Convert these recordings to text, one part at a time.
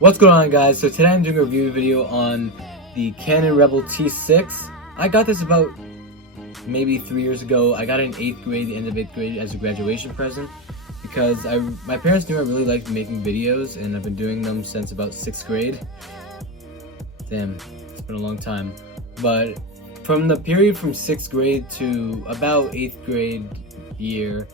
What's going on, guys? So today I'm doing a review video on the Canon Rebel T6. I got this about maybe 3 years ago. I got it in 8th grade, the end of 8th grade, as a graduation present because my parents knew I really liked making videos, and I've been doing them since about 6th grade. Damn, it's been a long time. But from the period from 6th grade to about 8th grade year,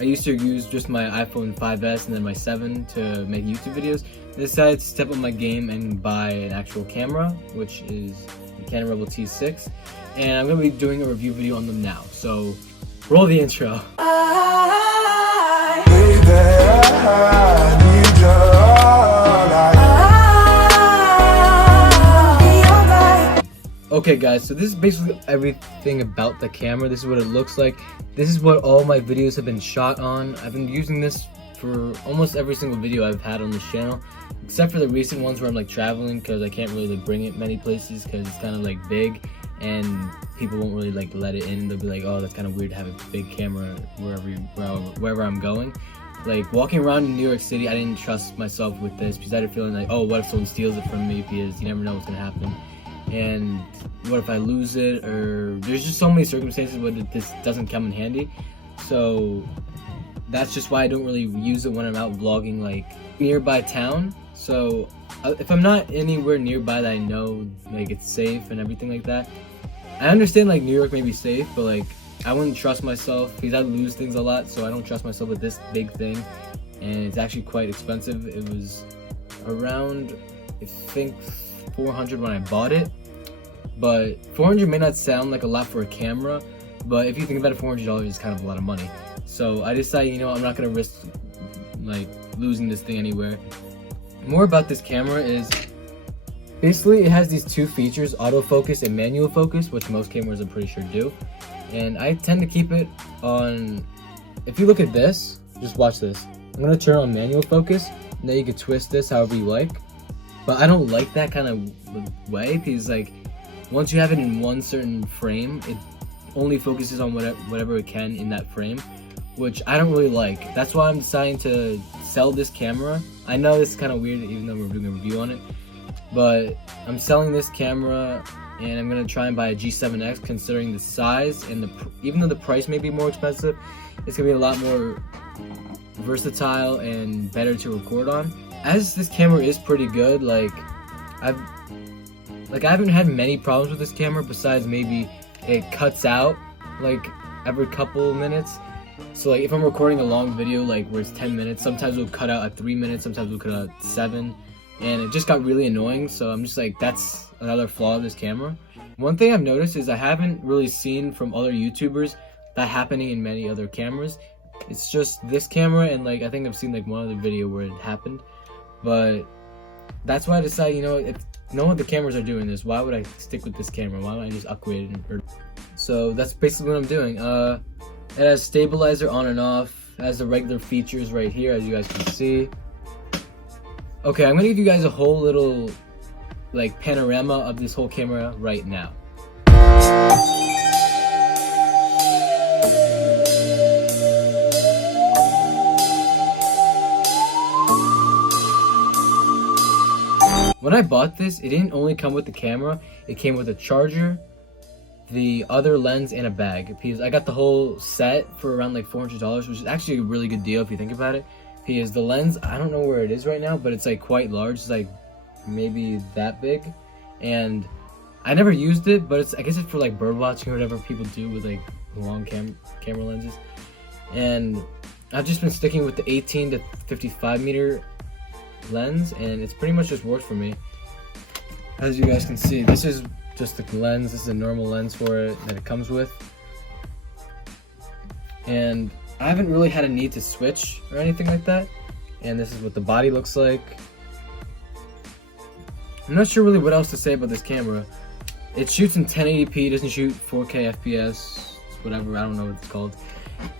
I used to use just my iPhone 5S and then my 7 to make YouTube videos. I decided to step up my game and buy an actual camera, which is the Canon Rebel T6, and I'm going to be doing a review video on them now. So, roll the intro. Okay guys, so this is basically everything about the camera. This is what it looks like. This is what all my videos have been shot on. I've been using this for almost every single video I've had on this channel, except for the recent ones where I'm like traveling, because I can't really like bring it many places because it's kind of like big and people won't really like let it in. They'll be like, oh, that's kind of weird to have a big camera wherever I'm going. Like walking around in New York City, I didn't trust myself with this because I had a feeling like, oh, what if someone steals it from me, because you never know what's gonna happen. And what if I lose it, or there's just so many circumstances where this doesn't come in handy. So that's just why I don't really use it when I'm out vlogging like nearby town. So if I'm not anywhere nearby that I know like it's safe and everything like that, I understand like New York may be safe, but like I wouldn't trust myself because I lose things a lot. So I don't trust myself with this big thing, and it's actually quite expensive. It was around, I think, $400 when I bought it. But $400 may not sound like a lot for a camera, but if you think about it, $400 is kind of a lot of money. So I decided, you know, I'm not gonna risk like losing this thing anywhere. More about this camera is basically it has these two features, autofocus and manual focus, which most cameras I'm pretty sure do. And I tend to keep it on. If you look at this, just watch this. I'm gonna turn on manual focus, and then you can twist this however you like. But I don't like that kind of way, because like once you have it in one certain frame, it only focuses on whatever it can in that frame, which I don't really like. That's why I'm deciding to sell this camera. I know this is kind of weird even though we're doing a review on it, but I'm selling this camera and I'm going to try and buy a G7X, considering the size and even though the price may be more expensive, it's going to be a lot more versatile and better to record on. As this camera is pretty good, I haven't had many problems with this camera, besides maybe it cuts out like every couple of minutes. So like if I'm recording a long video like where it's 10 minutes, sometimes it'll cut out at 3 minutes, sometimes it'll cut out at 7, and it just got really annoying. So I'm just like, that's another flaw of this camera. One thing I've noticed is I haven't really seen from other YouTubers that happening in many other cameras. It's just this camera, and like I think I've seen like one other video where it happened. But that's why I decided, you know, if none of the cameras are doing this, why would I stick with this camera? Why don't I just upgrade it? So that's basically what I'm doing. It has stabilizer on and off. It has the regular features right here, as you guys can see. Okay, I'm gonna give you guys a whole little like panorama of this whole camera right now. When I bought this, it didn't only come with the camera, it came with a charger, the other lens, and a bag. Because I got the whole set for around like $400, which is actually a really good deal if you think about it. Because the lens, I don't know where it is right now, but it's like quite large. It's like maybe that big. And I never used it, but I guess it's for like bird watching or whatever people do with like long camera lenses. And I've just been sticking with the 18 to 55 meter lens, and it's pretty much just worked for me. As you guys can see, this is just the lens. This is a normal lens for it that it comes with, and I haven't really had a need to switch or anything like that. And this is what the body looks like. I'm not sure really what else to say about this camera. It shoots in 1080p, it doesn't shoot 4K FPS, whatever, I don't know what it's called.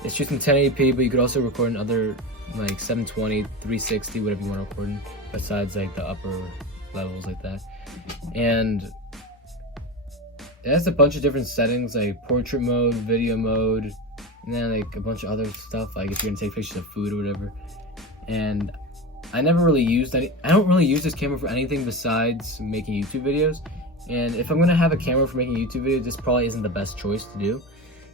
It shoots in 1080p, but you could also record in other like 720, 360, whatever you want to record in, besides like the upper levels like that. And it has a bunch of different settings, like portrait mode, video mode, and then like a bunch of other stuff, like if you're gonna take pictures of food or whatever. And I never really used any. I don't really use this camera for anything besides making YouTube videos. And if I'm gonna have a camera for making YouTube videos, this probably isn't the best choice to do.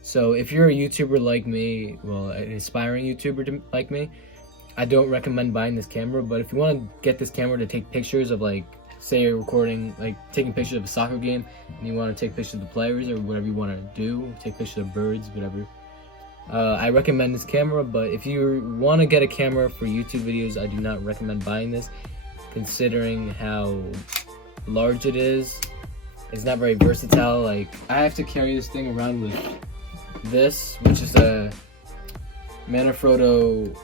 So if you're a YouTuber like me, well, an aspiring YouTuber like me, I don't recommend buying this camera. But if you want to get this camera to take pictures of, like, say you're recording, like taking pictures of a soccer game, and you want to take pictures of the players or whatever you want to do, take pictures of birds, whatever. I recommend this camera, but if you want to get a camera for YouTube videos, I do not recommend buying this, considering how large it is. It's not very versatile. Like, I have to carry this thing around with this, which is a Manfrotto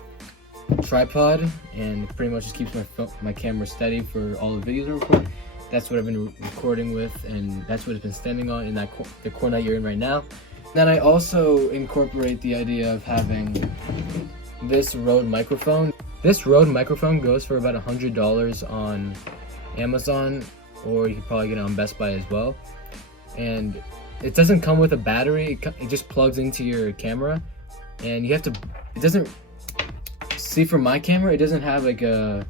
tripod, and it pretty much just keeps my camera steady for all the videos I record. That's what I've been recording with, and that's what it's been standing on in the corner that you're in right now. Then I also incorporate the idea of having this Rode microphone. This Rode microphone goes for about $100 on Amazon, or you can probably get it on Best Buy as well. And it doesn't come with a battery, it just plugs into your camera, and you have to, it doesn't, see, for my camera, it doesn't have like a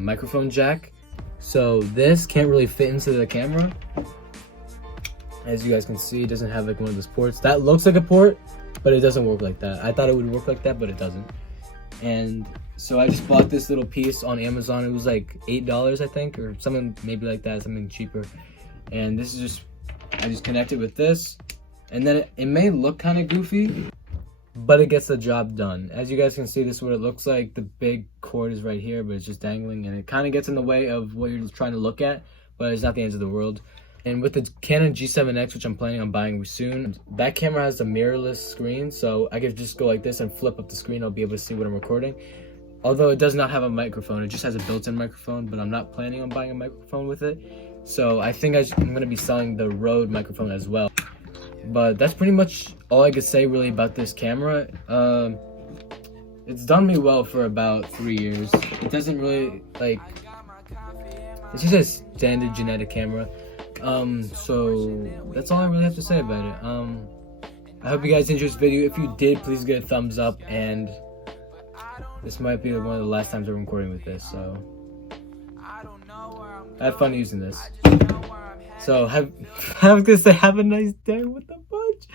microphone jack, so this can't really fit into the camera. As you guys can see, it doesn't have like one of those ports. That looks like a port, but it doesn't work like that. I thought it would work like that, but it doesn't. And so I just bought this little piece on Amazon. It was like $8, I think, or something maybe like that, something cheaper. And this is just, I just connect it with this, and then it may look kind of goofy, but it gets the job done. As you guys can see, this is what it looks like. The big cord is right here, but it's just dangling, and it kind of gets in the way of what you're trying to look at, but it's not the end of the world. And with the Canon G7X, which I'm planning on buying soon, that camera has a mirrorless screen, so I could just go like this and flip up the screen. I'll be able to see what I'm recording. Although it does not have a microphone, it just has a built-in microphone, but I'm not planning on buying a microphone with it. So I think I'm going to be selling the Rode microphone as well. But that's pretty much all I could say really about this camera. It's done me well for about 3 years. It doesn't really, like, it's just a standard genetic camera. So that's all I really have to say about it. I hope you guys enjoyed this video. If you did, please get a thumbs up, and this might be one of the last times I'm recording with this, so I have fun using this. So I was gonna say have a nice day. What the fudge?